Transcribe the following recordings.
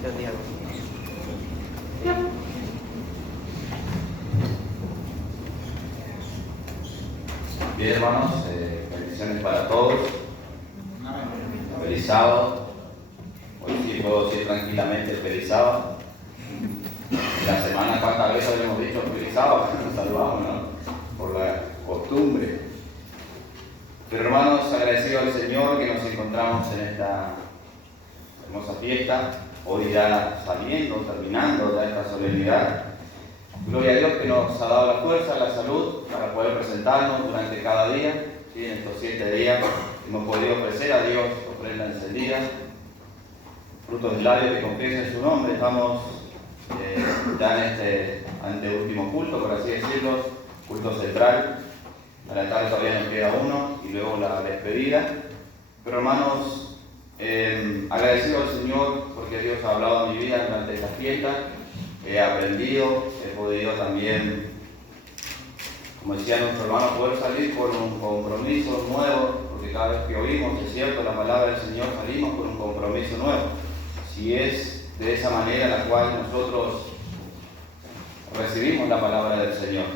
Benditos días. Bien, hermanos, bendiciones para todos. Feliz sábado. Hoy sí puedo decir tranquilamente feliz sábado. La semana, ¿cuántas veces habíamos dicho feliz sábado? Nos saludamos, ¿no? Por la costumbre. Pero hermanos, agradecido al Señor que nos encontramos en esta hermosa fiesta. Hoy ya saliendo, terminando ya esta solemnidad. Gloria a Dios que nos ha dado la fuerza, la salud para poder presentarnos durante cada día. ¿Sí? En estos 7 días hemos podido ofrecer a Dios ofrenda encendida, frutos del labio que confiesen su nombre. Estamos ya en este anteúltimo culto, por así decirlo, culto central. A la tarde todavía nos queda uno y luego la despedida. Pero hermanos, agradecido al Señor porque Dios ha hablado en mi vida durante esta fiesta. He aprendido, he podido también, como decía nuestro hermano, poder salir con un compromiso nuevo, porque cada vez que oímos, es cierto, la palabra del Señor, salimos con un compromiso nuevo. Si es de esa manera la cual nosotros recibimos la palabra del Señor,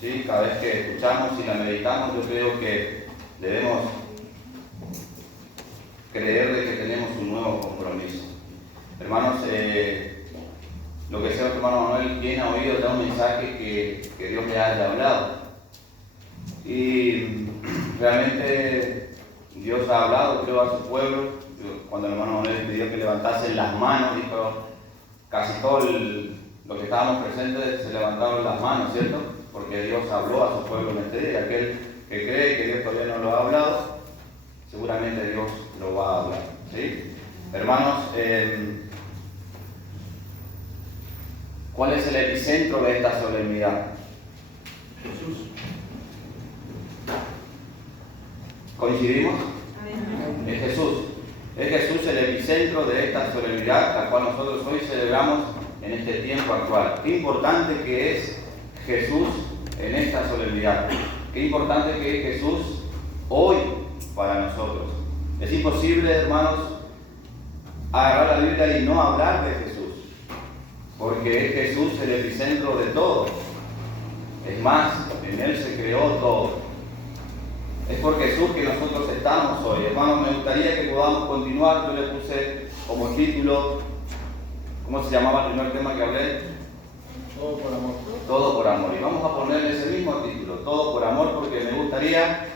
¿sí? Cada vez que escuchamos y la meditamos, yo creo que debemos creer de que tenemos un nuevo compromiso. Hermanos, lo que sea nuestro hermano Manuel, quien ha oído ya un mensaje que Dios le haya hablado. Y realmente Dios ha hablado, creo, a su pueblo. Cuando el hermano Manuel pidió que levantasen las manos, dijo, casi todo lo que estábamos presentes se levantaron las manos, ¿cierto? Porque Dios habló a su pueblo en este día. Aquel que cree que Dios todavía no lo ha hablado, seguramente Dios lo va a hablar, ¿sí? Hermanos, ¿cuál es el epicentro de esta solemnidad? Jesús. ¿Coincidimos? Amén. Es Jesús. Es Jesús el epicentro de esta solemnidad, la cual nosotros hoy celebramos en este tiempo actual. Qué importante que es Jesús en esta solemnidad. Qué importante que es Jesús hoy para nosotros. Es imposible, hermanos, agarrar la Biblia y no hablar de Jesús. Porque es Jesús el epicentro de todo. Es más, en Él se creó todo. Es por Jesús que nosotros estamos hoy. Hermanos, me gustaría que podamos continuar. Yo le puse como título, ¿cómo se llamaba el primer tema que hablé? Todo por amor. Todo por amor. Y vamos a ponerle ese mismo título, todo por amor, porque me gustaría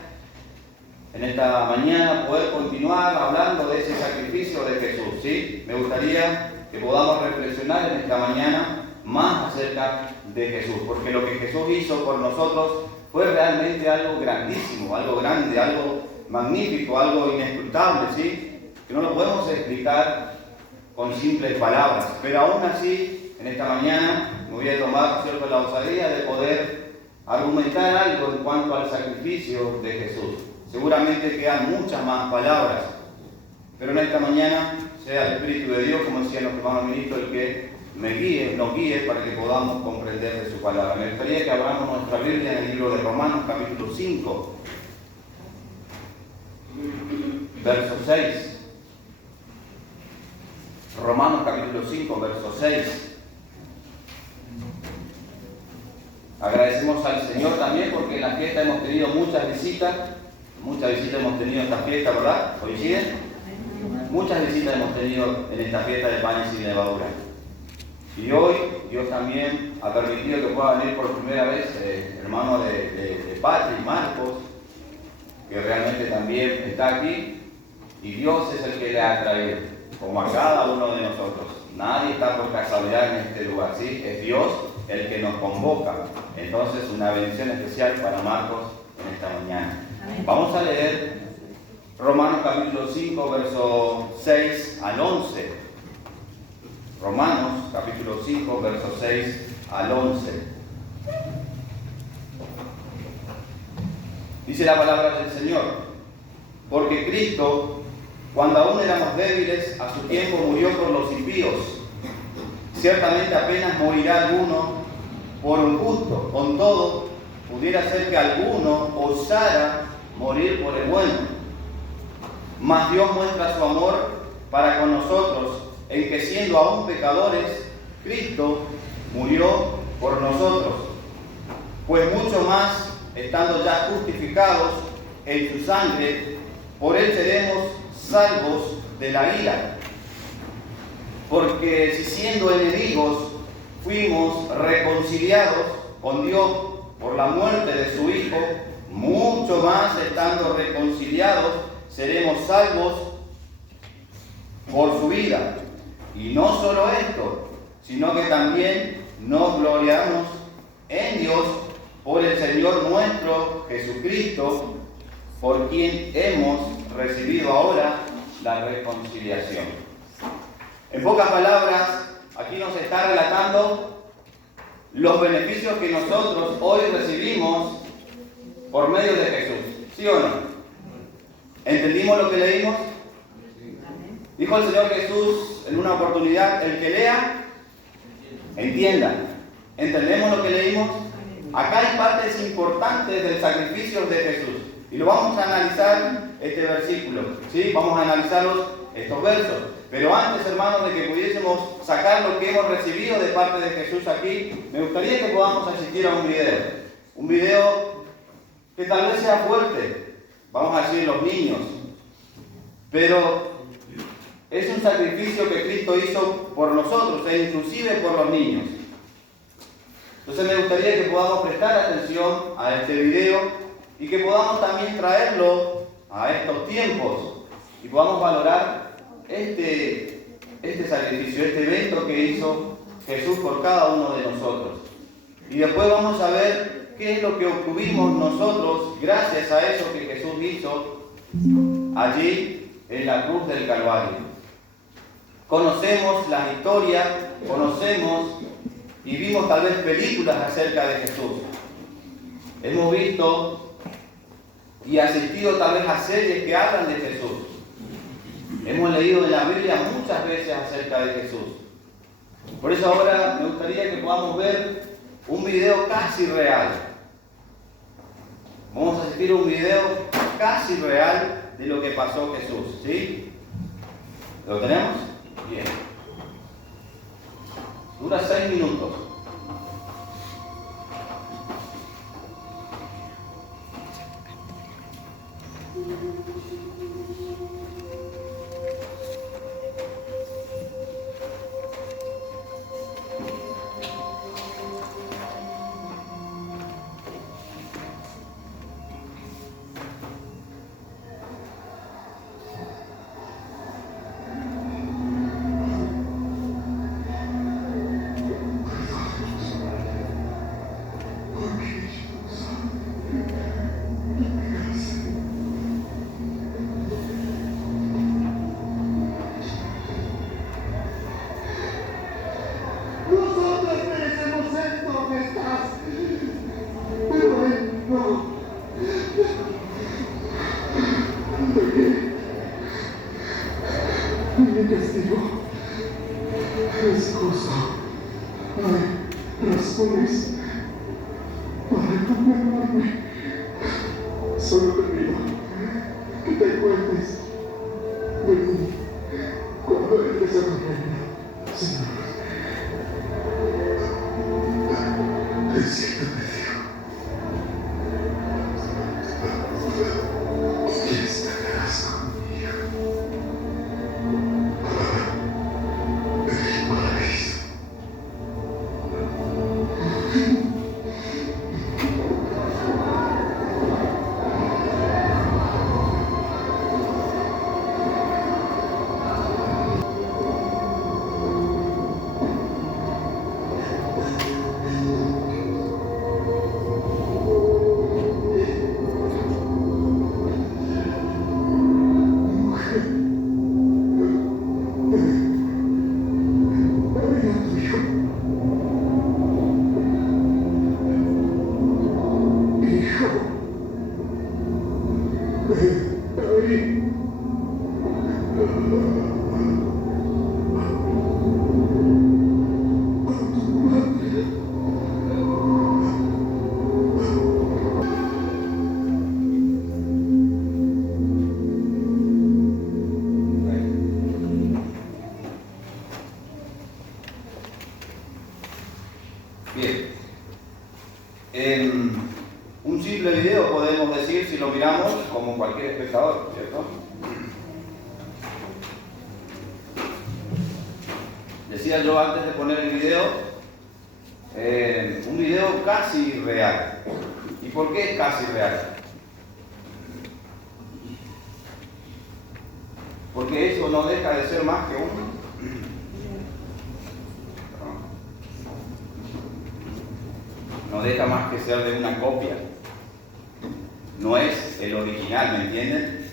en esta mañana poder continuar hablando de ese sacrificio de Jesús, ¿sí? Me gustaría que podamos reflexionar en esta mañana más acerca de Jesús, porque lo que Jesús hizo por nosotros fue realmente algo grandísimo, algo grande, algo magnífico, algo inescrutable, ¿sí? Que no lo podemos explicar con simples palabras, pero aún así, en esta mañana me voy a tomar, ¿cierto?, la osadía de poder argumentar algo en cuanto al sacrificio de Jesús. Seguramente quedan muchas más palabras, pero en esta mañana sea el Espíritu de Dios, como decía nuestro hermano ministro, el que nos guíe para que podamos comprender de su palabra. Me gustaría que abramos nuestra Biblia en el libro de Romanos, capítulo 5, verso 6. Romanos, capítulo 5, verso 6. Agradecemos al Señor también porque en la fiesta hemos tenido muchas visitas hemos tenido en esta fiesta, ¿verdad? ¿Coinciden? Muchas visitas hemos tenido en esta fiesta de panes y levadura. Y hoy Dios también ha permitido que pueda venir por primera vez hermano de Patrick, Marcos, que realmente también está aquí, y Dios es el que le ha traído, como a cada uno de nosotros. Nadie está por casualidad en este lugar, ¿sí? Es Dios el que nos convoca. Entonces, una bendición especial para Marcos en esta mañana. Amén. Vamos a leer Romanos capítulo 5, verso 6 al 11. Romanos capítulo 5, verso 6 al 11. Dice la palabra del Señor: porque Cristo, cuando aún éramos débiles, a su tiempo murió por los impíos. Ciertamente apenas morirá alguno por un justo. Con todo, pudiera ser que alguno osara morir por el bueno. Mas Dios muestra su amor para con nosotros, en que siendo aún pecadores, Cristo murió por nosotros. Pues mucho más, estando ya justificados en su sangre, por él seremos salvos de la ira. Porque si siendo enemigos fuimos reconciliados con Dios por la muerte de su Hijo, mucho más estando reconciliados seremos salvos por su vida. Y no solo esto, sino que también nos gloriamos en Dios por el Señor nuestro Jesucristo, por quien hemos recibido ahora la reconciliación. En pocas palabras, aquí nos está relatando los beneficios que nosotros hoy recibimos por medio de Jesús. ¿Sí o no? ¿Entendimos lo que leímos? Dijo el Señor Jesús en una oportunidad: el que lea, entienda. ¿Entendemos lo que leímos? Acá hay partes importantes del sacrificio de Jesús. Y lo vamos a analizar este versículo. ¿Sí? Vamos a analizar estos versos. Pero antes, hermanos, de que pudiésemos sacar lo que hemos recibido de parte de Jesús aquí, me gustaría que podamos asistir a un video. Un video que tal vez sea fuerte, vamos a decir los niños, pero es un sacrificio que Cristo hizo por nosotros e inclusive por los niños. Entonces me gustaría que podamos prestar atención a este video y que podamos también traerlo a estos tiempos y podamos valorar este sacrificio, este evento que hizo Jesús por cada uno de nosotros. Y después vamos a ver qué es lo que obtuvimos nosotros gracias a eso que Jesús hizo allí en la cruz del Calvario. Conocemos la historia, conocemos y vimos tal vez películas acerca de Jesús. Hemos visto y asistido tal vez a series que hablan de Jesús. Hemos leído en la Biblia muchas veces acerca de Jesús. Por eso ahora me gustaría que podamos ver un video casi real. Vamos a asistir a un video casi real de lo que pasó Jesús. ¿Sí? ¿Lo tenemos? Bien. Dura 6 minutos. Mi castigo es cosa. Hay razones para condenarme. Solo te pido que te acuerdes de mí cuando entres a mi reino, Señor. Despiértate, Dios. Que estarás conmigo. Bien. En un simple video podemos decir, si lo miramos, como cualquier espectador, ¿cierto? Decía yo antes de poner el video, un video casi real. ¿Y por qué casi real? Porque eso no deja de ser más que no deja más que ser de una copia. No es el original, ¿me entienden?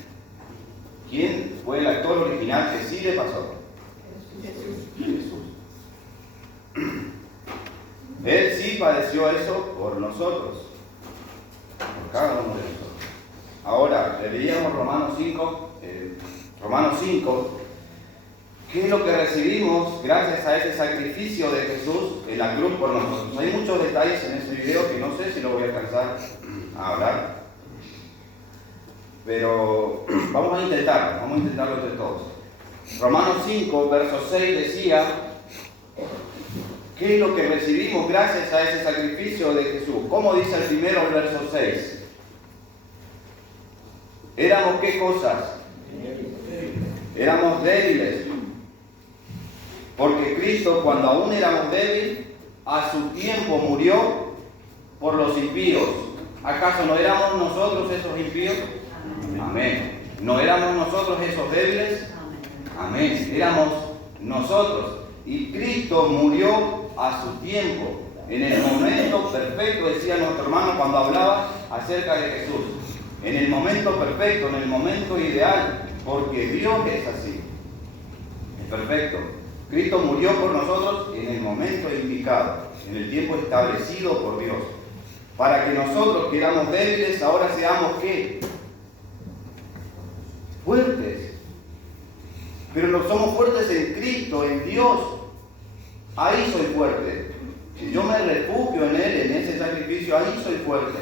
¿Quién fue el actor original que sí le pasó? Jesús. Él sí padeció eso por nosotros, por cada uno de nosotros. Ahora, leíamos Romanos 5, ¿qué es lo que recibimos gracias a ese sacrificio de Jesús en la cruz por nosotros? Hay muchos detalles en ese video que no sé si lo voy a alcanzar a hablar, pero vamos a intentarlo entre todos. Romanos 5, verso 6 decía, ¿qué es lo que recibimos gracias a ese sacrificio de Jesús? ¿Cómo dice el primero, el verso 6? ¿Éramos qué cosas? Éramos débiles. Porque Cristo, cuando aún éramos débiles, a su tiempo murió por los impíos. ¿Acaso no éramos nosotros esos impíos? Amén. ¿No éramos nosotros esos débiles? Amén. Éramos nosotros. Y Cristo murió a su tiempo, en el momento perfecto, decía nuestro hermano cuando hablaba acerca de Jesús. En el momento perfecto, en el momento ideal, porque Dios es así. Es perfecto. Cristo murió por nosotros en el momento indicado, en el tiempo establecido por Dios. Para que nosotros que éramos débiles, ahora seamos ¿qué? Fuertes. Pero no somos fuertes en Cristo, en Dios. Ahí soy fuerte. Si yo me refugio en Él, en ese sacrificio, ahí soy fuerte.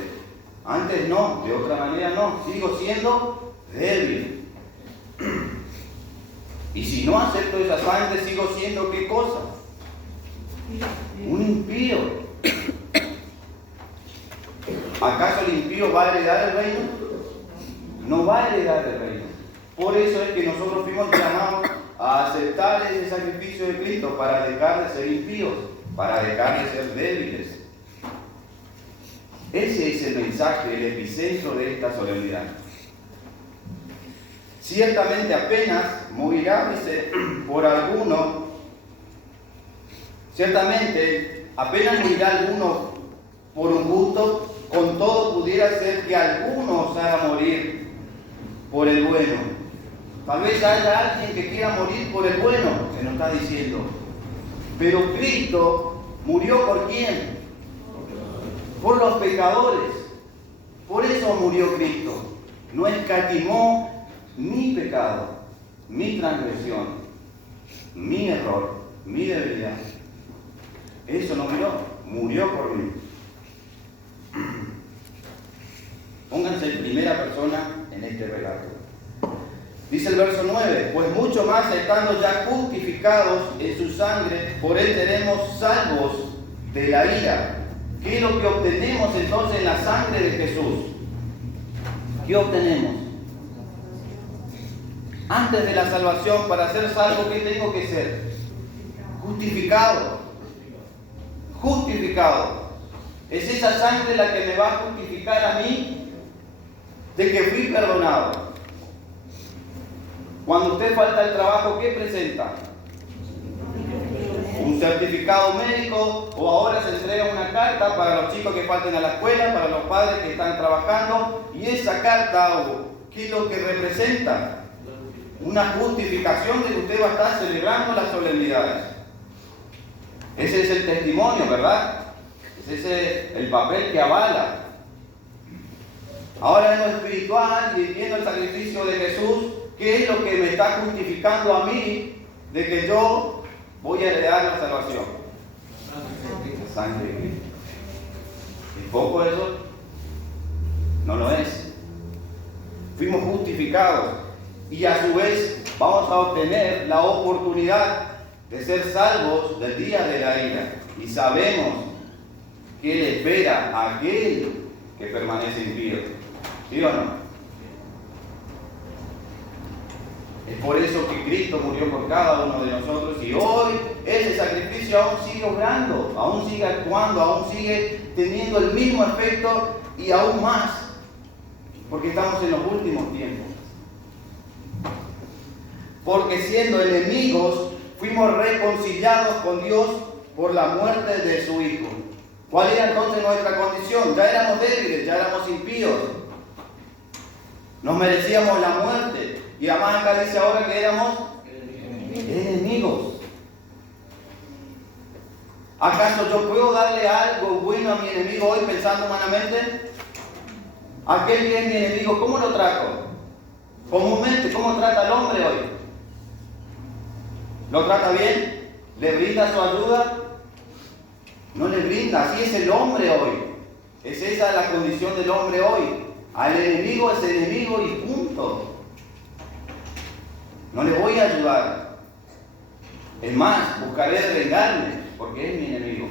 Antes no, de otra manera no. Sigo siendo débil. Y si no acepto esa sangre, sigo siendo ¿qué cosa? Un impío. ¿Acaso el impío va a heredar el reino? No va a heredar el reino. Por eso es que nosotros fuimos llamados a aceptar ese sacrificio de Cristo para dejar de ser impíos, para dejar de ser débiles. Ese es el mensaje, el epicentro de esta solemnidad. Ciertamente apenas morirá, dice, por alguno. Ciertamente apenas morirá alguno por un justo, con todo pudiera ser que alguno osara morir por el bueno. Tal vez haya alguien que quiera morir por el bueno, se nos está diciendo. Pero Cristo murió ¿por quién? Por los pecadores. Por eso murió Cristo. No escatimó mi pecado, mi transgresión, mi error, mi debilidad. Eso no murió por mí. Pónganse en primera persona en este relato. Dice el verso 9, pues mucho más estando ya justificados en su sangre, por él seremos salvos de la ira. ¿Qué es lo que obtenemos entonces en la sangre de Jesús? ¿Qué obtenemos? Antes de la salvación, para ser salvo, ¿qué tengo que ser? Justificado. Justificado. Es esa sangre la que me va a justificar a mí de que fui perdonado. Cuando usted falta al trabajo, ¿qué presenta? Un certificado médico, o ahora se entrega una carta para los chicos que falten a la escuela, para los padres que están trabajando, y esa carta, ¿qué es lo que representa? Una justificación de que usted va a estar celebrando las solemnidades. Ese es el testimonio, ¿verdad? Ese es el papel que avala. Ahora en lo espiritual y viendo el sacrificio de Jesús, ¿qué es lo que me está justificando a mí de que yo voy a heredar la salvación? La sangre de Cristo. ¿Es poco eso? No lo es. Fuimos justificados y a su vez vamos a obtener la oportunidad de ser salvos del día de la ira. Y sabemos ¿qué le espera a aquel que permanece impío? ¿Sí o no? Es por eso que Cristo murió por cada uno de nosotros y hoy ese sacrificio aún sigue obrando, aún sigue actuando, aún sigue teniendo el mismo efecto y aún más, porque estamos en los últimos tiempos. Porque siendo enemigos, fuimos reconciliados con Dios por la muerte de su Hijo. ¿Cuál era entonces nuestra condición? Ya éramos débiles, ya éramos impíos. Nos merecíamos la muerte. Y además acá dice ahora que éramos enemigos. ¿Acaso yo puedo darle algo bueno a mi enemigo hoy pensando humanamente? Aquel que es mi enemigo, ¿cómo lo trato? Comúnmente, ¿cómo trata al hombre hoy? ¿Lo trata bien? ¿Le brinda su ayuda? No le brinda, así es el hombre hoy. Es esa la condición del hombre hoy. Al enemigo es enemigo y punto. No le voy a ayudar. Es más, buscaré vengarme porque es mi enemigo.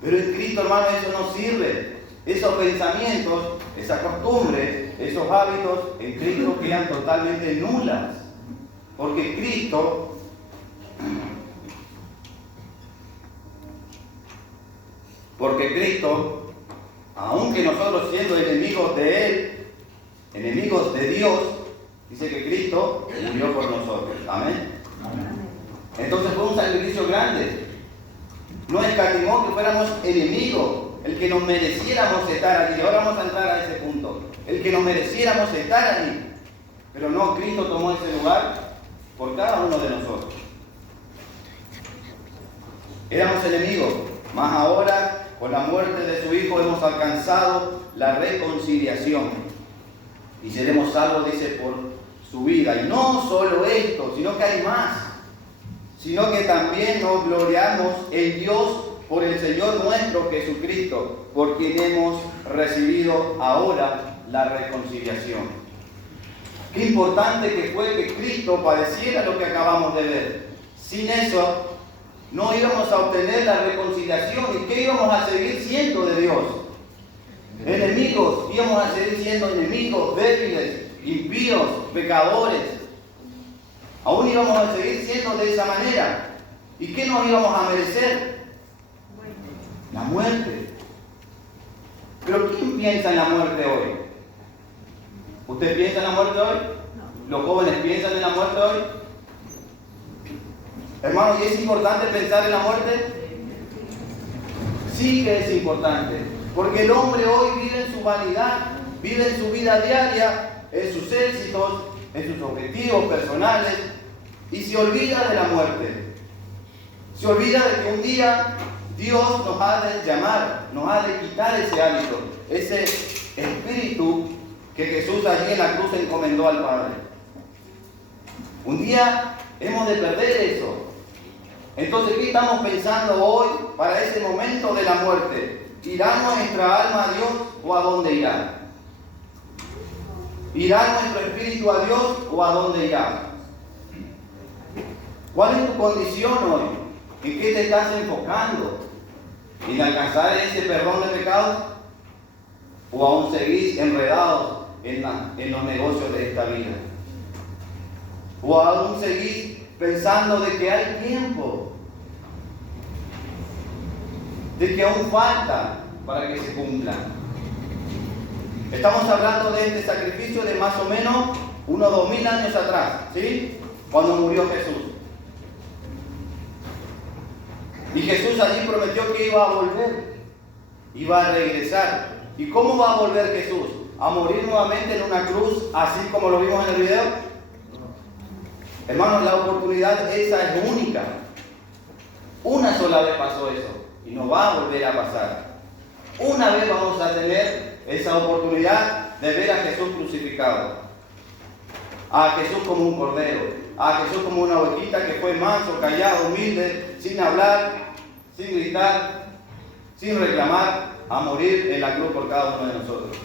Pero en Cristo, hermano, eso no sirve. Esos pensamientos, esa costumbre, esos hábitos en Cristo quedan totalmente nulas. Porque Cristo aunque nosotros siendo enemigos de Él, enemigos de Dios, dice que Cristo murió por nosotros. Amén. Entonces fue un sacrificio grande. No escatimó que fuéramos enemigos, el que nos mereciéramos estar allí. Ahora vamos a entrar a ese punto. El que nos mereciéramos estar allí. Pero no, Cristo tomó ese lugar por cada uno de nosotros. Éramos enemigos, mas ahora con la muerte de su Hijo hemos alcanzado la reconciliación. Y seremos salvos, dice, por su vida. Y no solo esto, sino que hay más. Sino que también nos gloriamos en Dios por el Señor nuestro Jesucristo, por quien hemos recibido ahora la reconciliación. Qué importante que fue que Cristo padeciera lo que acabamos de ver. Sin eso no íbamos a obtener la reconciliación. ¿Y qué íbamos a seguir siendo de Dios? Enemigos, íbamos a seguir siendo enemigos, débiles, impíos, pecadores. Aún íbamos a seguir siendo de esa manera. ¿Y qué nos íbamos a merecer? La muerte. Pero ¿quién piensa en la muerte hoy? ¿Usted piensa en la muerte hoy? ¿Los jóvenes piensan en la muerte hoy? Hermano, ¿y es importante pensar en la muerte? Sí que es importante, porque el hombre hoy vive en su vanidad, vive en su vida diaria, en sus éxitos, en sus objetivos personales, y se olvida de la muerte. Se olvida de que un día Dios nos ha de llamar, nos ha de quitar ese hábito, ese espíritu que Jesús allí en la cruz encomendó al Padre. Un día hemos de perder eso. Entonces, ¿qué estamos pensando hoy para ese momento de la muerte? ¿Irá nuestra alma a Dios o a dónde irá? ¿Irá nuestro espíritu a Dios o a dónde irá? ¿Cuál es tu condición hoy? ¿En qué te estás enfocando? ¿En alcanzar ese perdón de pecados? ¿O aún seguís enredados en los negocios de esta vida? ¿O aún seguís pensando de que hay tiempo? De que aún falta para que se cumpla. Estamos hablando de este sacrificio de más o menos unos 2000 años atrás, ¿sí? Cuando murió Jesús. Y Jesús allí prometió que iba a volver, iba a regresar. ¿Y cómo va a volver Jesús? ¿A morir nuevamente en una cruz, así como lo vimos en el video? Hermanos, la oportunidad esa es única. Una sola vez pasó eso y no va a volver a pasar. Una vez vamos a tener esa oportunidad de ver a Jesús crucificado, a Jesús como un cordero, a Jesús como una ovejita que fue manso, callado, humilde, sin hablar, sin gritar, sin reclamar, a morir en la cruz por cada uno de nosotros.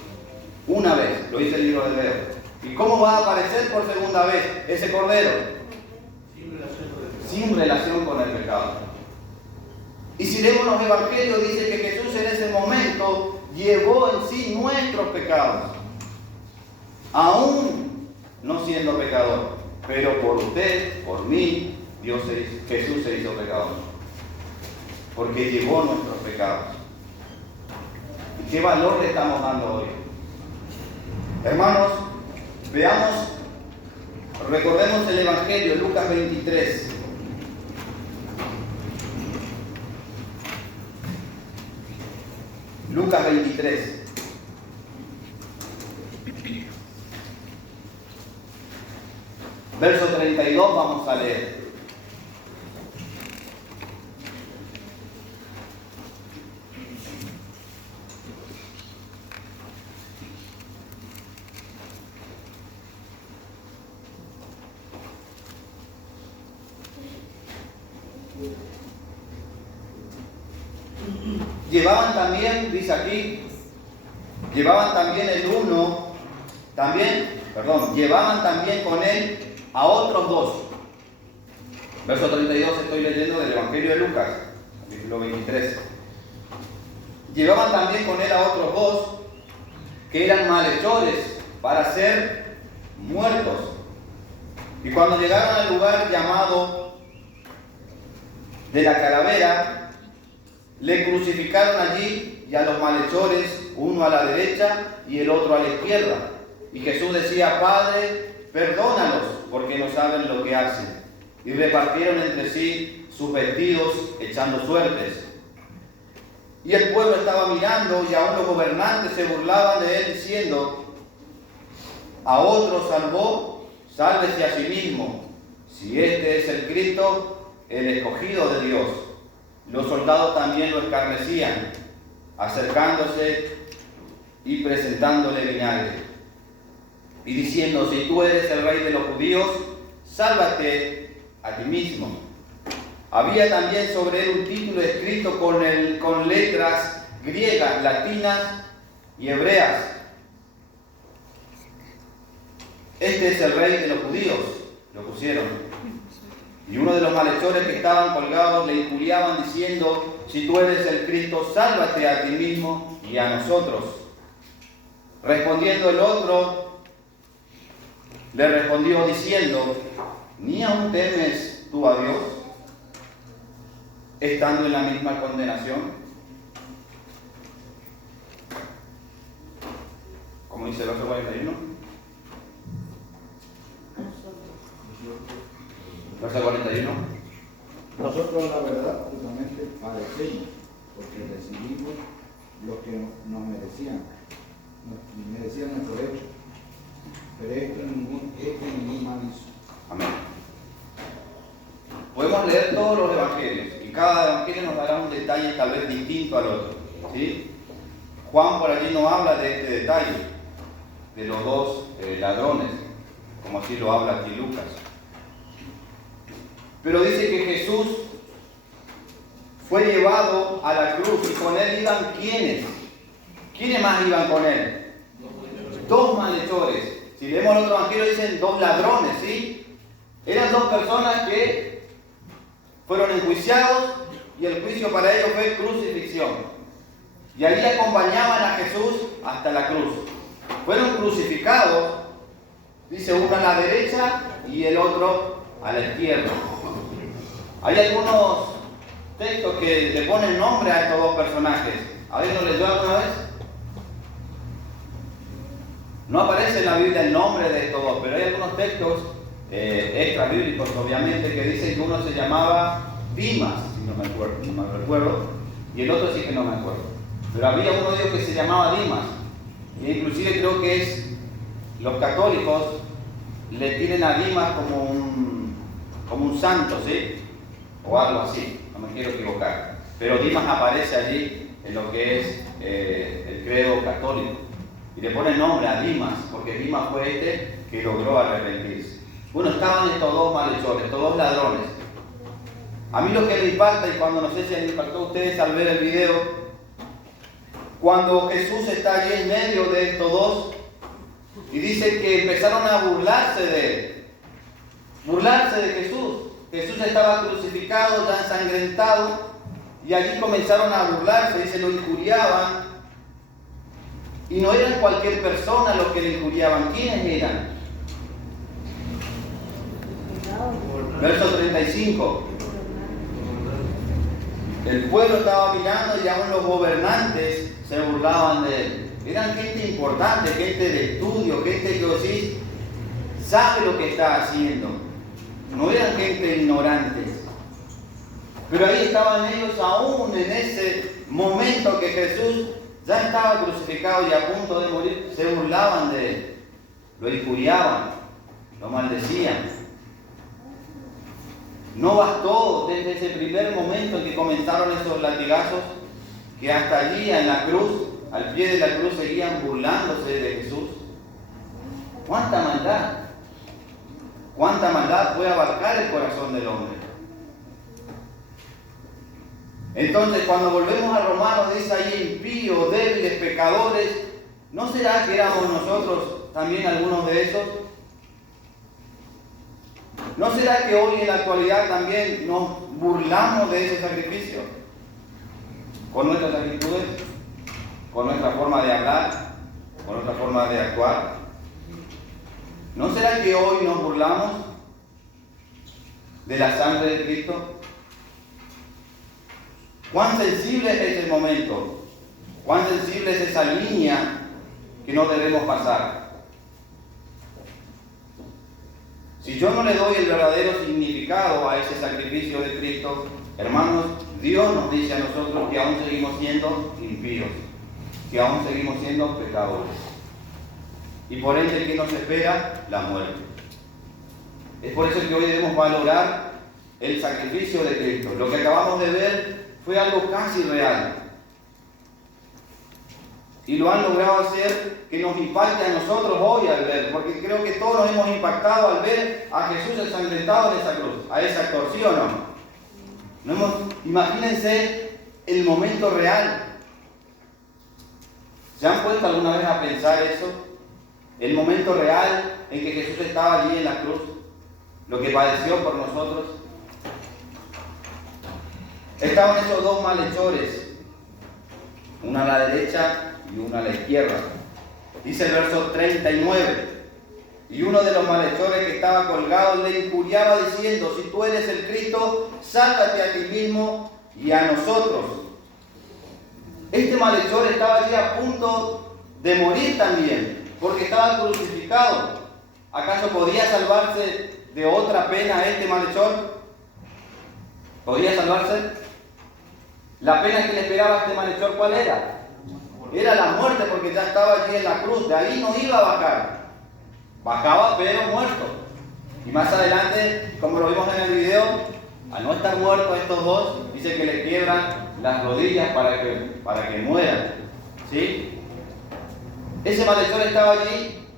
Una vez, lo dice el libro de Hebreos. ¿Y cómo va a aparecer por segunda vez ese cordero? Sin relación con el pecado. Y si leemos los evangelios, dice que Jesús en ese momento llevó en sí nuestros pecados, aún no siendo pecador, pero por usted, por mí, Jesús se hizo pecador, porque llevó nuestros pecados. ¿Y qué valor le estamos dando hoy? Hermanos, veamos, recordemos el evangelio, Lucas 23. Lucas 23. Verso 32 vamos a leer. Llevaban también, dice aquí, llevaban también con él a otros dos. Verso 32 estoy leyendo del Evangelio de Lucas, capítulo 23. Llevaban también con él a otros dos que eran malhechores para ser muertos. Y cuando llegaron al lugar llamado de la Calavera, le crucificaron allí y a los malhechores, uno a la derecha y el otro a la izquierda. Y Jesús decía: Padre, perdónalos, porque no saben lo que hacen. Y repartieron entre sí sus vestidos, echando suertes. Y el pueblo estaba mirando, y aún los gobernantes se burlaban de él, diciendo: a otro salvó, sálvese a sí mismo. Si este es el Cristo, el escogido de Dios. Los soldados también lo escarnecían, acercándose y presentándole vinagre, y diciendo: si tú eres el rey de los judíos, sálvate a ti mismo. Había también sobre él un título escrito con letras griegas, latinas y hebreas: este es el rey de los judíos. Lo pusieron. Y uno de los malhechores que estaban colgados le injuriaban diciendo: si tú eres el Cristo, sálvate a ti mismo y a nosotros. Respondiendo el otro, le respondió diciendo: ¿ni aún temes tú a Dios, estando en la misma condenación? Como dice el verso 41. Verso 41. Nosotros, la verdad, justamente padecemos, porque recibimos lo que nos merecían nuestro hecho. Pero ningún mal hizo. Amén. Podemos leer todos los evangelios y cada evangelio nos dará un detalle tal vez distinto al otro, ¿sí? Juan por allí no habla de este detalle, de los dos ladrones, como así lo habla aquí Lucas. Pero dice que Jesús fue llevado a la cruz y con él iban ¿quiénes? ¿Quiénes más iban con él? Dos malhechores. Si leemos el otro evangelio dicen dos ladrones, ¿sí? Eran dos personas que fueron enjuiciados y el juicio para ellos fue crucifixión. Y ahí acompañaban a Jesús hasta la cruz. Fueron crucificados, dice uno a la derecha y el otro a la izquierda. Hay algunos textos que le ponen nombre a estos dos personajes. ¿Alguien lo leyó alguna vez? No aparece en la Biblia el nombre de estos dos, pero hay algunos textos extra bíblicos, obviamente, que dicen que uno se llamaba Dimas, si no me recuerdo, y el otro sí que no me acuerdo. Pero había uno de ellos que se llamaba Dimas, e inclusive creo que es los católicos le tienen a Dimas como un santo, ¿sí? O algo así, no me quiero equivocar. Pero Dimas aparece allí en lo que es el credo católico. Y le pone nombre a Dimas, porque Dimas fue este que logró arrepentirse. Bueno, estaban estos dos malhechores, estos dos ladrones. A mí lo que me impacta, y cuando no sé si les impactó a ustedes al ver el video, cuando Jesús está allí en medio de estos dos, y dice que empezaron a burlarse de él, burlarse de Jesús. Jesús estaba crucificado, ya ensangrentado, y allí comenzaron a burlarse y se lo injuriaban. Y no eran cualquier persona los que le injuriaban. ¿Quiénes eran? Verso 35. El pueblo estaba mirando y aún los gobernantes se burlaban de él. Eran gente importante, gente de estudio, gente que sabe lo que está haciendo. No eran gente ignorante. Pero ahí estaban ellos aún en ese momento que Jesús ya estaba crucificado y a punto de morir. Se burlaban de él, lo injuriaban, lo maldecían. No bastó desde ese primer momento en que comenzaron esos latigazos, que hasta allí en la cruz, al pie de la cruz, seguían burlándose de Jesús. ¿Cuánta maldad? ¿Cuánta maldad puede abarcar el corazón del hombre? Entonces, cuando volvemos a Romanos, dice ahí impíos, débiles, pecadores, ¿no será que éramos nosotros también algunos de esos? ¿No será que hoy en la actualidad también nos burlamos de ese sacrificio? Con nuestras actitudes, con nuestra forma de hablar, con nuestra forma de actuar. ¿No será que hoy nos burlamos de la sangre de Cristo? ¿Cuán sensible es ese momento? ¿Cuán sensible es esa línea que no debemos pasar? Si yo no le doy el verdadero significado a ese sacrificio de Cristo, hermanos, Dios nos dice a nosotros que aún seguimos siendo impíos, que aún seguimos siendo pecadores. Y por ende, ¿qué nos espera? La muerte. Es por eso que hoy debemos valorar el sacrificio de Cristo. Lo que acabamos de ver fue algo casi real. Y lo han logrado hacer que nos impacte a nosotros hoy al ver, porque creo que todos nos hemos impactado al ver a Jesús ensangrentado en esa cruz, a ese actor, ¿sí o no? Imagínense el momento real. ¿Se han puesto alguna vez a pensar eso? El momento real en que Jesús estaba allí en la cruz, lo que padeció por nosotros. Estaban esos dos malhechores, una a la derecha y una a la izquierda. Dice el verso 39. Y uno de los malhechores que estaba colgado le injuriaba diciendo: si tú eres el Cristo, sálvate a ti mismo y a nosotros. Este malhechor estaba allí a punto de morir también, porque estaba crucificado. ¿Acaso podía salvarse de otra pena este malhechor? ¿Podía salvarse? La pena que le esperaba a este malhechor, ¿cuál era? Era la muerte, porque ya estaba allí en la cruz. De ahí no iba a bajar. Bajaba pero muerto. Y más adelante, como lo vimos en el video, al no estar muertos estos dos, dice que le quiebran las rodillas para que mueran. ¿Sí? Ese malhechor estaba allí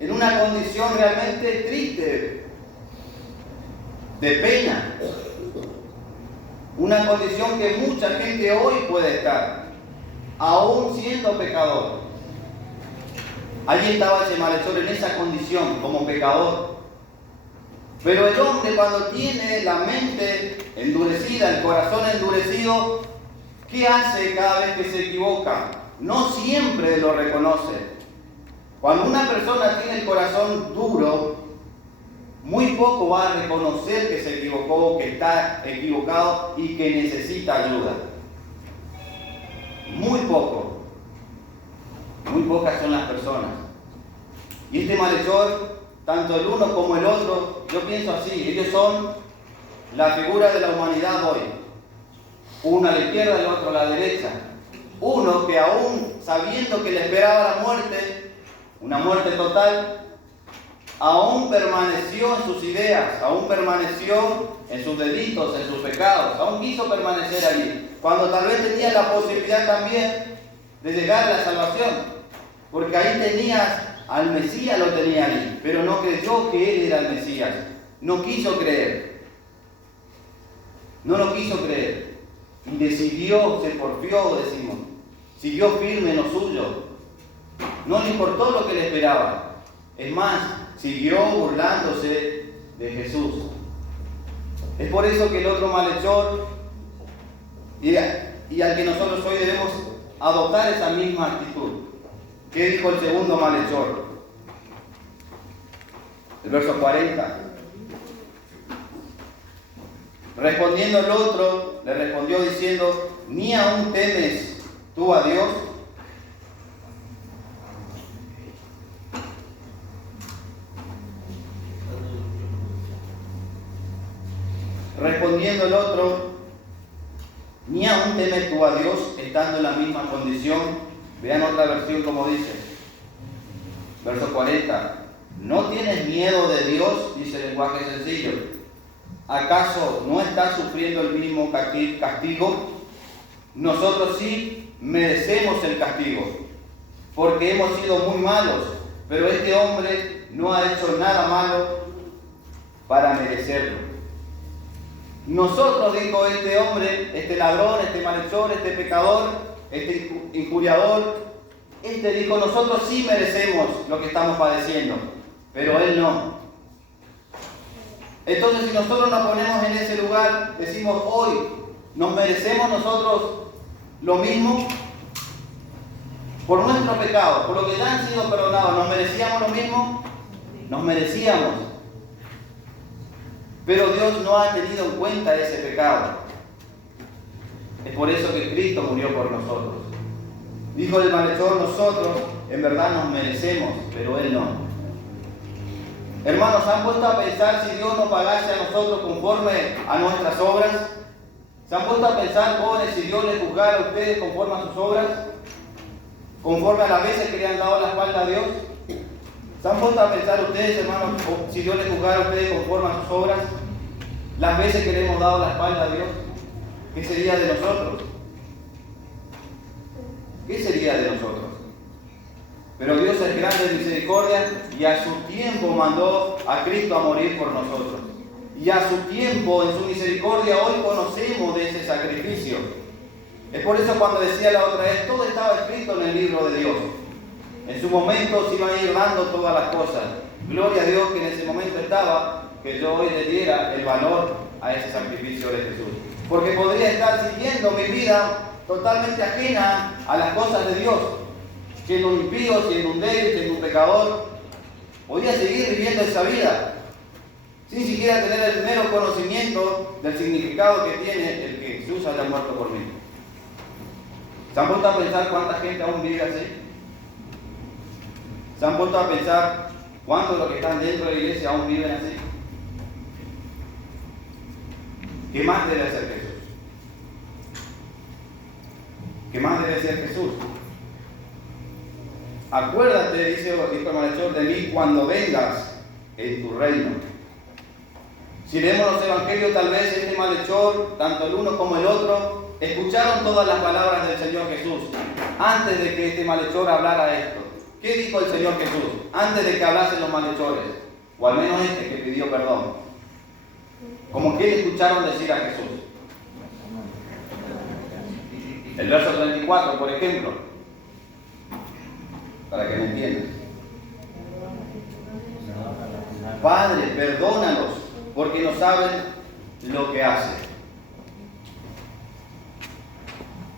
en una condición realmente triste, de pena. Una condición que mucha gente hoy puede estar, aún siendo pecador. Allí estaba ese malhechor en esa condición, como pecador. Pero el hombre, cuando tiene la mente endurecida, el corazón endurecido, ¿qué hace cada vez que se equivoca? No siempre lo reconoce. Cuando una persona tiene el corazón duro, muy poco va a reconocer que se equivocó, que está equivocado y que necesita ayuda. Muy poco. Muy pocas son las personas. Y este malhechor, tanto el uno como el otro, yo pienso así, ellos son la figura de la humanidad hoy. Uno a la izquierda y el otro a la derecha. Uno que aún sabiendo que le esperaba la muerte, una muerte total, aún permaneció en sus ideas, aún permaneció en sus delitos, en sus pecados, aún quiso permanecer allí, cuando tal vez tenía la posibilidad también de llegar a la salvación, porque ahí tenías al Mesías, lo tenía ahí, pero no creyó que él era el Mesías, no quiso creer, no lo quiso creer, y decidió, se porfió, decimos, siguió firme en lo suyo, no le importó lo que le esperaba, es más, siguió burlándose de Jesús. Es por eso que el otro malhechor y al que nosotros hoy debemos adoptar esa misma actitud. ¿Qué dijo el segundo malhechor? El verso 40. Respondiendo el otro, le respondió diciendo: ¿ni aún temes tú a Dios? Respondiendo el otro: ¿ni aún temes tú a Dios estando en la misma condición? Vean otra versión como dice. Verso 40. ¿No tienes miedo de Dios? Dice el lenguaje sencillo. ¿Acaso no estás sufriendo el mismo castigo? Nosotros sí merecemos el castigo, porque hemos sido muy malos, pero este hombre no ha hecho nada malo para merecerlo. Nosotros, dijo este hombre, este ladrón, este malhechor, este pecador, este injuriador, dijo: nosotros sí merecemos lo que estamos padeciendo, pero él no. Entonces, si nosotros nos ponemos en ese lugar, decimos: hoy, ¿nos merecemos nosotros lo mismo? Por nuestro pecado, por lo que ya han sido perdonados, ¿nos merecíamos lo mismo? Nos merecíamos. Pero Dios no ha tenido en cuenta ese pecado. Es por eso que Cristo murió por nosotros. Dijo el malhechor: nosotros en verdad nos merecemos, pero Él no. Hermanos, ¿se han puesto a pensar si Dios nos pagase a nosotros conforme a nuestras obras? ¿Se han puesto a pensar, jóvenes, si Dios les juzgara a ustedes conforme a sus obras? ¿Conforme a las veces que le han dado la espalda a Dios? ¿Se han puesto a pensar ustedes, hermanos, si Dios les juzgara a ustedes conforme a sus obras? Las veces que le hemos dado la espalda a Dios, ¿qué sería de nosotros? ¿Qué sería de nosotros? Pero Dios es grande en misericordia y a su tiempo mandó a Cristo a morir por nosotros. Y a su tiempo, en su misericordia, hoy conocemos de ese sacrificio. Es por eso cuando decía la otra vez, todo estaba escrito en el libro de Dios. En su momento se iban a ir dando todas las cosas. Gloria a Dios que en ese momento estaba, que yo hoy le diera el valor a ese sacrificio de Jesús. Porque podría estar siguiendo mi vida totalmente ajena a las cosas de Dios. Siendo un impío, siendo un débil, siendo un pecador, podía seguir viviendo esa vida sin siquiera tener el mero conocimiento del significado que tiene el que Jesús haya muerto por mí. ¿Se han puesto a pensar cuánta gente aún vive así? ¿Se han puesto a pensar cuántos de los que están dentro de la iglesia aún viven así? ¿Qué más debe hacer Jesús? ¿Qué más debe hacer Jesús? Acuérdate, dijo el malhechor, de mí cuando vengas en tu reino. Si leemos los evangelios, tal vez este malhechor, tanto el uno como el otro, escucharon todas las palabras del Señor Jesús antes de que este malhechor hablara esto. ¿Qué dijo el Señor Jesús antes de que hablasen los malhechores? O al menos este que pidió perdón. ¿Cómo que le escucharon decir a Jesús? El verso 34, por ejemplo, para que me entiendan. Padre, perdónalos, porque no saben lo que hacen.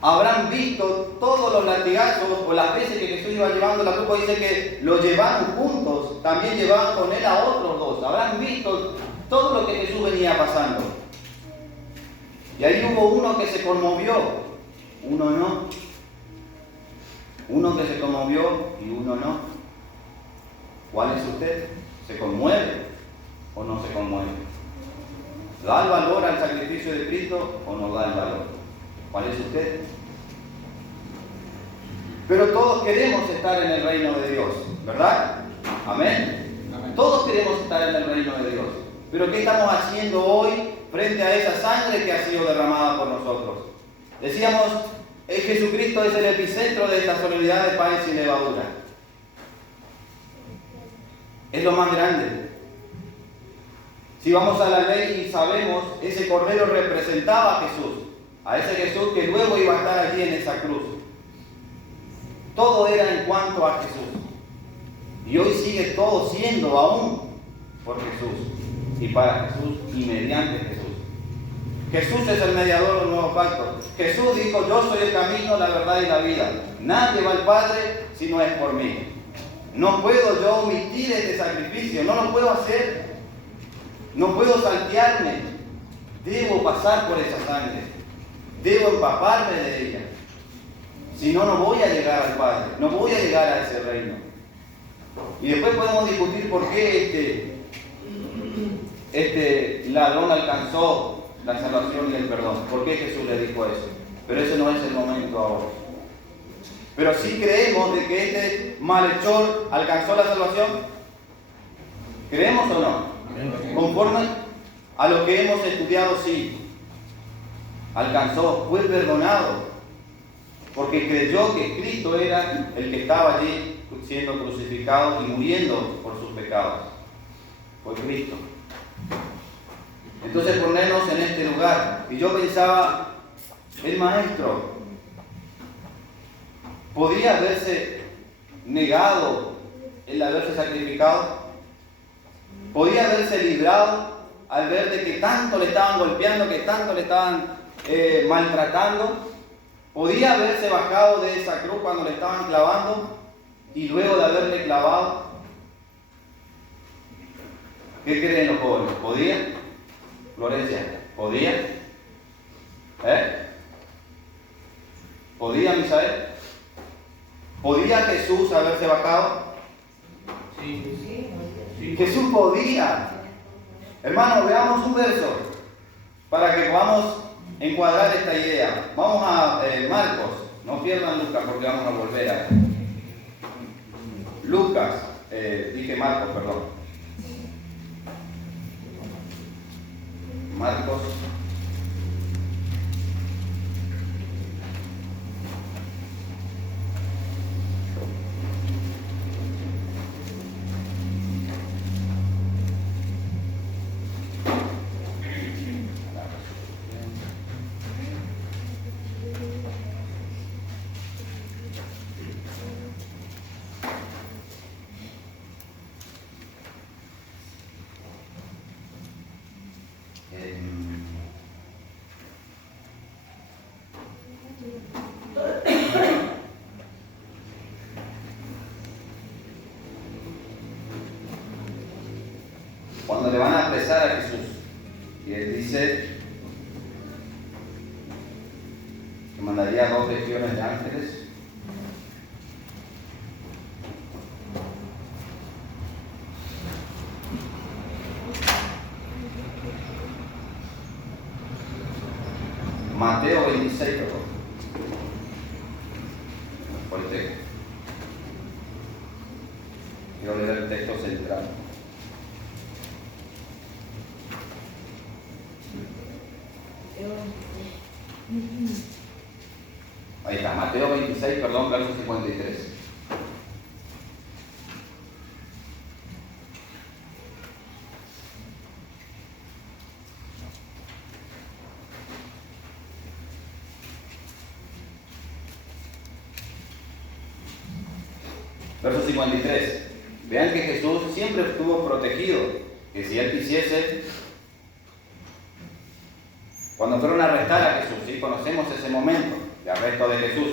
Habrán visto todos los latigazos o las veces que Jesús iba llevando la cruz. Dice que lo llevaron juntos, también llevaban con él a otros dos. Habrán visto todo lo que Jesús venía pasando. Y ahí hubo uno que se conmovió, uno no. Uno que se conmovió y uno no. ¿Cuál es usted? ¿Se conmueve o no se conmueve? ¿Da el valor al sacrificio de Cristo o no da el valor? ¿Cuál es usted? Pero todos queremos estar en el reino de Dios, ¿verdad? Amén. Amén. Todos queremos estar en el reino de Dios. Pero ¿qué estamos haciendo hoy frente a esa sangre que ha sido derramada por nosotros? Decíamos, Jesucristo es el epicentro de esta solemnidad de panes sin levadura. Es lo más grande. Si vamos a la ley y sabemos, ese cordero representaba a Jesús, a ese Jesús que luego iba a estar allí en esa cruz. Todo era en cuanto a Jesús. Y hoy sigue todo siendo aún por Jesús, y para Jesús, y mediante Jesús. Jesús es el mediador del nuevo pacto. Jesús dijo, yo soy el camino, la verdad y la vida. Nadie va al Padre si no es por mí. No puedo yo omitir este sacrificio, no lo puedo hacer. No puedo saltearme. Debo pasar por esa sangre. Debo empaparme de ella. Si no, no voy a llegar al Padre. No voy a llegar a ese reino. Y después podemos discutir por qué este ladrón alcanzó la salvación y el perdón. ¿Por qué Jesús le dijo eso? Pero ese no es el momento ahora. Pero sí creemos de que este malhechor alcanzó la salvación. ¿Creemos o no? Conforme a lo que hemos estudiado, sí. Alcanzó, fue perdonado. Porque creyó que Cristo era el que estaba allí siendo crucificado y muriendo por sus pecados. Fue Cristo. Entonces ponernos en este lugar. Y yo pensaba, el maestro podría haberse negado el haberse sacrificado. Podía haberse librado al ver de que tanto le estaban golpeando, que tanto le estaban maltratando. Podía haberse bajado de esa cruz cuando le estaban clavando y luego de haberle clavado. ¿Qué creen los jóvenes? ¿Podía? Florencia, ¿podía? ¿Podía, Misael? ¿Podía Jesús haberse bajado? Sí. Jesús podía. Hermanos, veamos un verso para que podamos encuadrar esta idea. Vamos a Marcos. No pierdan Lucas porque vamos a volver a Lucas. Dije Marcos, perdón. Marcos. Cuando le van a apresar a Jesús, y él dice que mandaría 2 legiones de ángeles. Mateo 26, perdón. Por el texto. Quiero leer el texto central. Ahí está, Mateo 26, perdón, verso 53. Verso 53. Vean que Jesús siempre estuvo protegido, que si él quisiese, cuando fueron a arrestar a Jesús, ¿sí? Conocemos ese momento de arresto de Jesús.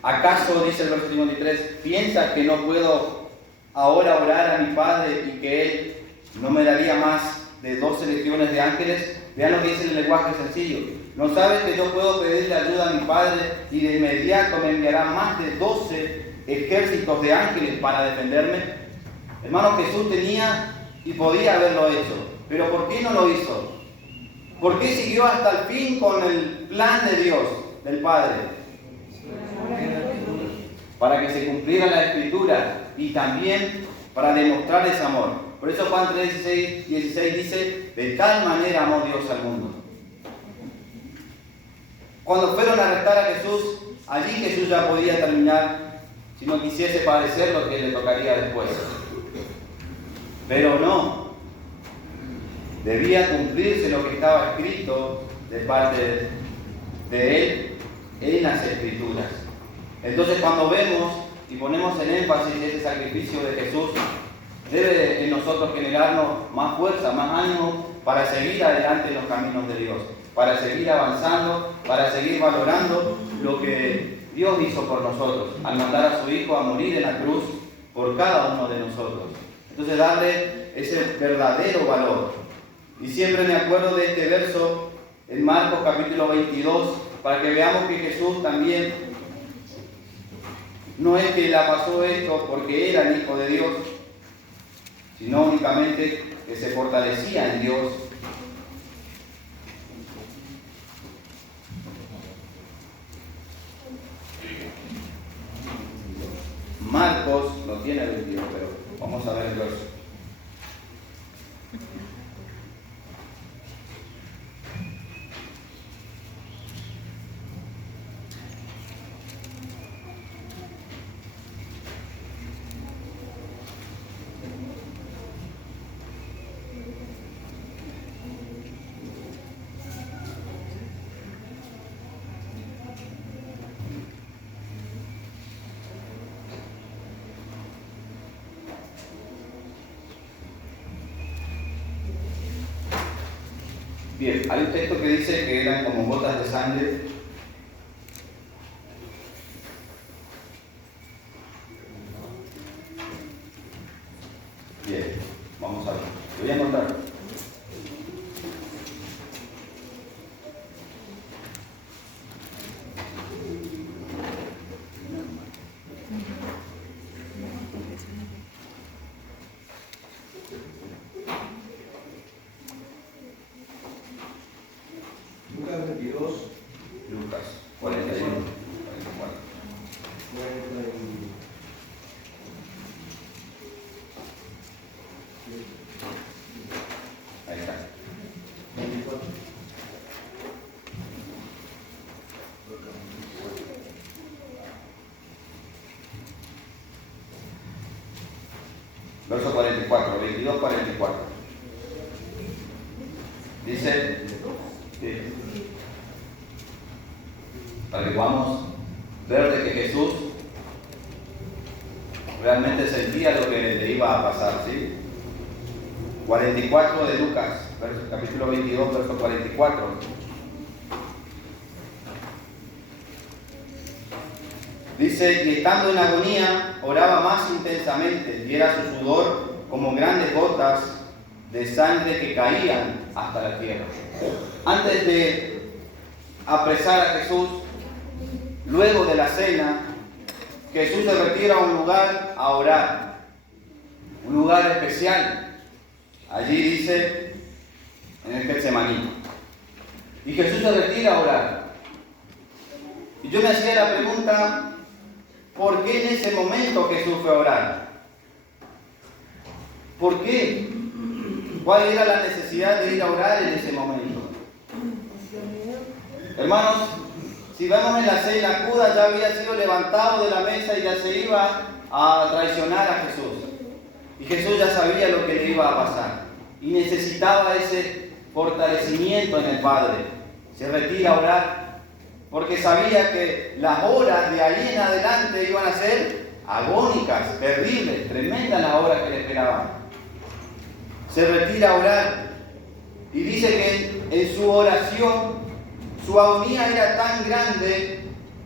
¿Acaso, dice el verso 53, piensas que no puedo ahora orar a mi Padre y que Él no me daría más de 12 legiones de ángeles? Vean lo que dice en el lenguaje sencillo. ¿No sabes que yo puedo pedirle ayuda a mi Padre y de inmediato me enviará más de 12 ejércitos de ángeles para defenderme? Hermano, Jesús tenía y podía haberlo hecho, pero ¿por qué no lo hizo? ¿Por qué siguió hasta el fin con el plan de Dios, del Padre? Para que se cumpliera la Escritura y también para demostrar ese amor. Por eso Juan 3:16 dice, de tal manera amó Dios al mundo. Cuando fueron a arrestar a Jesús, allí Jesús ya podía terminar, si no quisiese padecer lo que le tocaría después. Pero no. Debía cumplirse lo que estaba escrito de parte de Él en las Escrituras. Entonces cuando vemos y ponemos el énfasis en ese sacrificio de Jesús, debe en nosotros generarnos más fuerza, más ánimo para seguir adelante en los caminos de Dios, para seguir avanzando, para seguir valorando lo que Dios hizo por nosotros, al mandar a su Hijo a morir en la cruz por cada uno de nosotros. Entonces darle ese verdadero valor. Y siempre me acuerdo de este verso en Marcos capítulo 22, para que veamos que Jesús también no es que la pasó esto porque era el Hijo de Dios, sino únicamente que se fortalecía en Dios. Marcos no tiene el 22, pero vamos a ver el verso. Bien, hay un texto que dice que eran como gotas de sangre. Bien, vamos a ver. Lo voy a encontrar. Lucas 22, Lucas 41, 44. Ahí está. 24. Verso 44, 22, 44. Dice, sí, para que podamos ver de que Jesús realmente sentía lo que le iba a pasar, ¿sí? 44 de Lucas, capítulo 22, verso 44. Dice, y estando en agonía, oraba más intensamente, y era su sudor como grandes gotas de sangre que caían hasta la tierra. Antes de apresar a Jesús, luego de la cena, Jesús se retira a un lugar a orar, un lugar especial. Allí dice, en el Getsemaní. Y Jesús se retira a orar. Y yo me hacía la pregunta, ¿por qué en ese momento Jesús fue a orar? ¿Por qué? ¿Cuál era la necesidad de ir a orar en ese momento? Hermanos, si vemos en la cena, Judas ya había sido levantado de la mesa y ya se iba a traicionar a Jesús. Y Jesús ya sabía lo que le iba a pasar. Y necesitaba ese fortalecimiento en el Padre. Se retira a orar porque sabía que las horas de ahí en adelante iban a ser agónicas, terribles, tremendas las horas que le esperaban. Se retira a orar y dice que en su oración su agonía era tan grande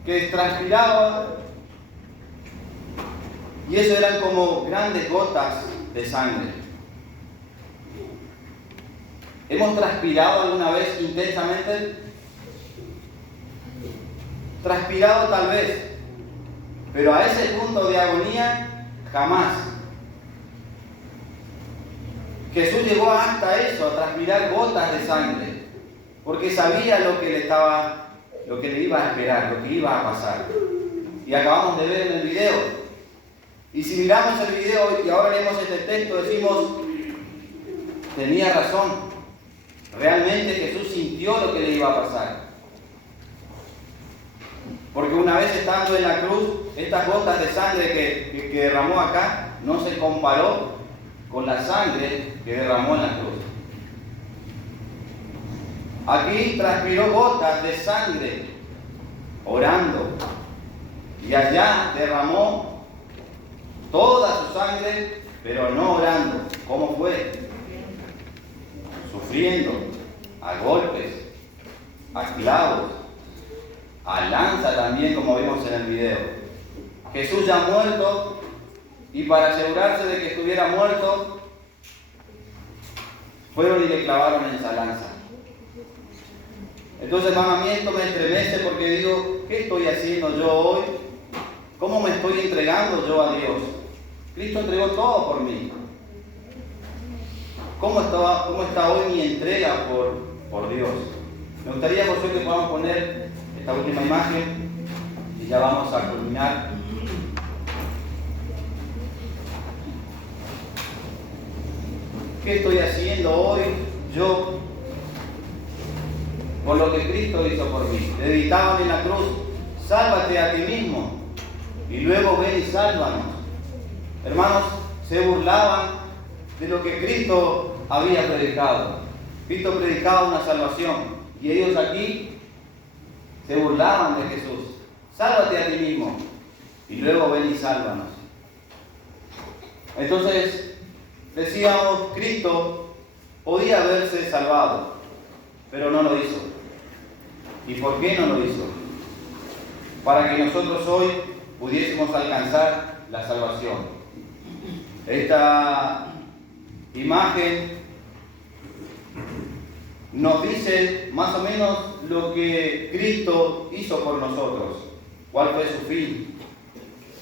que transpiraba y eso eran como grandes gotas de sangre. ¿Hemos transpirado alguna vez intensamente? Transpirado tal vez, pero a ese punto de agonía jamás. Jesús llegó hasta eso, a transpirar gotas de sangre, porque sabía lo que le iba a esperar, lo que iba a pasar. Y acabamos de ver en el video. Y si miramos el video y ahora leemos este texto, decimos, tenía razón. Realmente Jesús sintió lo que le iba a pasar. Porque una vez estando en la cruz, estas gotas de sangre que derramó acá, no se comparó con la sangre que derramó en la cruz. Aquí transpiró gotas de sangre, orando. Y allá derramó toda su sangre, pero no orando. ¿Cómo fue? sufriendo, a golpes, a clavos, a lanza también, como vimos en el video. Jesús ya muerto, y para asegurarse de que estuviera muerto, fueron y le clavaron en esa lanza. Entonces, hermano, a mí esto me estremece porque digo, ¿qué estoy haciendo yo hoy? ¿Cómo me estoy entregando yo a Dios? Cristo entregó todo por mí. ¿Cómo está hoy mi entrega por Dios? Me gustaría, José, que podamos poner esta última imagen y ya vamos a culminar. ¿Qué estoy haciendo hoy yo por lo que Cristo hizo por mí? Le gritaban en la cruz, sálvate a ti mismo y luego ven y sálvanos. Hermanos, se burlaban de lo que Cristo había predicado. Cristo predicaba una salvación y ellos aquí se burlaban de Jesús. Sálvate a ti mismo y luego ven y sálvanos. Entonces, decíamos, Cristo podía haberse salvado, pero no lo hizo. ¿Y por qué no lo hizo? Para que nosotros hoy pudiésemos alcanzar la salvación. Esta imagen nos dice más o menos lo que Cristo hizo por nosotros. ¿Cuál fue su fin?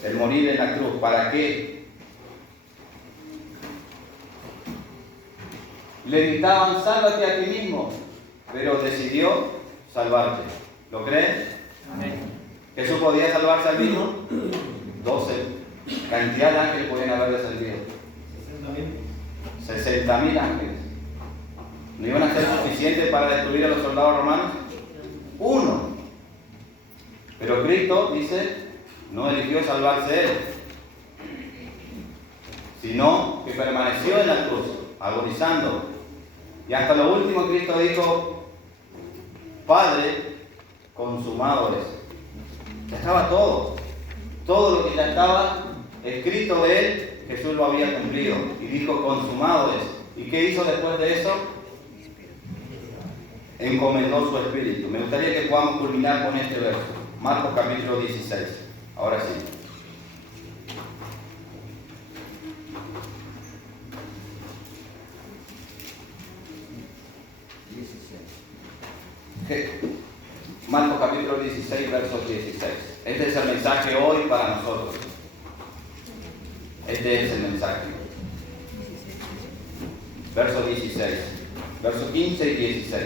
El morir en la cruz. ¿Para qué? Le gritaban, sálvate a ti mismo, pero decidió salvarte. ¿Lo creen? Amén. ¿Jesús podía salvarse al mismo? 12. Cantidad de ángeles podían haber descendido. 60.000 ángeles. ¿No iban a ser suficientes para destruir a los soldados romanos? 1. Pero Cristo, dice, no eligió salvarse él, sino que permaneció en la cruz, agonizando. Y hasta lo último Cristo dijo, Padre, consumado es. Ya estaba todo. Todo lo que ya estaba escrito de él, Jesús lo había cumplido. Y dijo, consumado es. ¿Y qué hizo después de eso? Encomendó su espíritu. Me gustaría que podamos culminar con este verso. Marcos capítulo 16. Ahora sí. Marcos capítulo 16, versos 16. Este es el mensaje hoy para nosotros. Este es el mensaje. Verso 16, verso 15 y 16.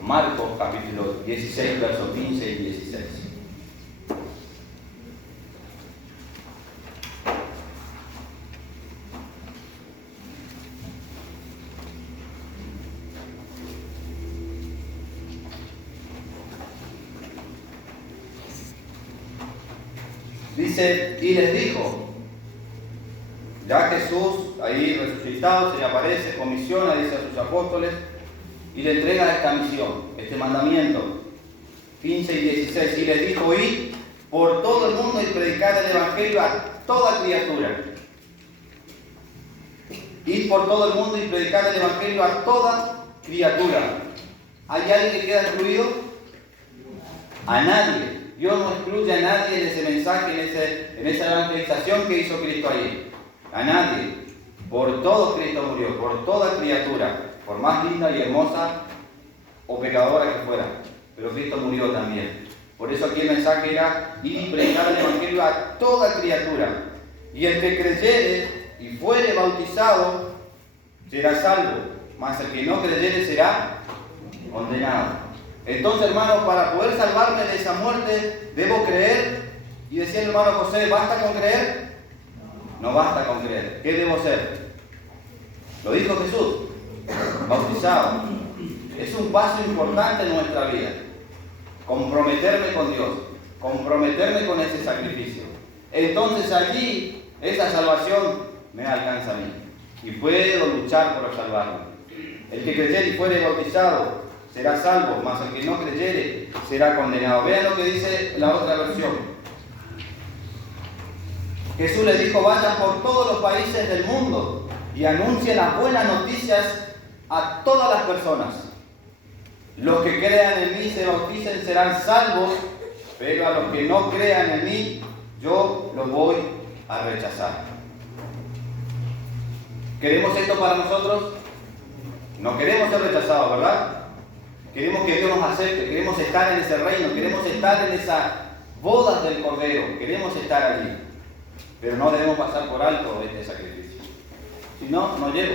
Marcos capítulo 16, versos 15 y 16. Dice, y les dijo, ya Jesús, ahí resucitado, se le aparece, comisiona, dice a sus apóstoles, y le entrega esta misión, este mandamiento, 15 y 16, y les dijo, id por todo el mundo y predicad el evangelio a toda criatura. Id por todo el mundo y predicad el evangelio a toda criatura. ¿Hay alguien que queda excluido? A nadie. Dios no excluye a nadie en ese mensaje, en esa evangelización que hizo Cristo allí. A nadie. Por todo Cristo murió, por toda criatura, por más linda y hermosa o pecadora que fuera. Pero Cristo murió también. Por eso aquí el mensaje era ir y predicar el evangelio a toda criatura. Y el que creyere y fuere bautizado será salvo, mas el que no creyere será condenado. Entonces, hermanos, para poder salvarme de esa muerte, debo creer. Y decía el hermano José, ¿basta con creer? No basta con creer. ¿Qué debo hacer? Lo dijo Jesús, bautizado. Es un paso importante en nuestra vida. Comprometerme con Dios, comprometerme con ese sacrificio. Entonces allí, esa salvación me alcanza a mí. Y puedo luchar por salvarme. El que creyere y fuere bautizado será salvo, mas el que no creyere será condenado. Vean lo que dice la otra versión. Jesús les dijo, vayan por todos los países del mundo y anuncien las buenas noticias a todas las personas. Los que crean en mí se bauticen serán salvos, pero a los que no crean en mí, yo los voy a rechazar. ¿Queremos esto para nosotros? No queremos ser rechazados, ¿verdad? Queremos que Dios nos acepte, queremos estar en ese reino, queremos estar en esas bodas del Cordero, queremos estar allí. Pero no debemos pasar por alto este sacrificio. Si no, no llego.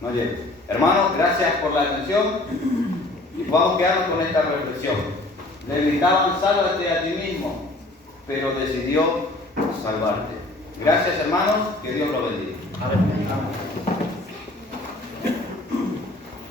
No llego. Hermanos, gracias por la atención y vamos a quedarnos con esta reflexión. Le gritaban, sálvate a ti mismo, pero decidió salvarte. Gracias, hermanos, que Dios lo bendiga. Amén.